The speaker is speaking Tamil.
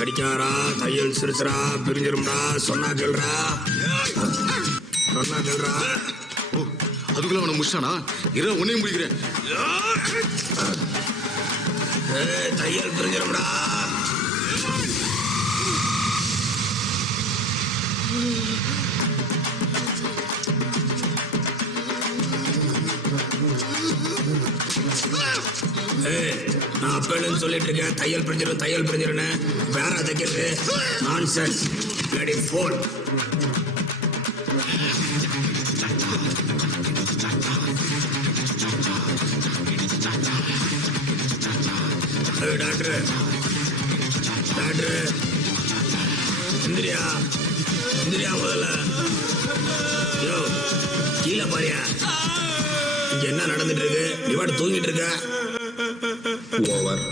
அடிக்காரா தையல் சிறுசுரா பிரிஞ்சிரும்டா சொன்னா கேள்றா அதுக்குள்ள அவனை முடிச்சானா இரவு உன்னையும் முடிக்கிறேன். தையல் பிரிஞ்சிரும்டா. நான் அப்பன்னு சொல்லிட்டு இருக்கேன் தையல் பிரிஞ்சிருன்னு வேற தைக்கிறது நான்சென்ஸ். Bloody phone. டாக்டர் இந்திரியா முதல்ல யோ கீழே பாரியா இங்க என்ன நடந்துட்டு இருக்கு? நீ பாட்டு தூங்கிட்டு இருக்க. ஓவர்.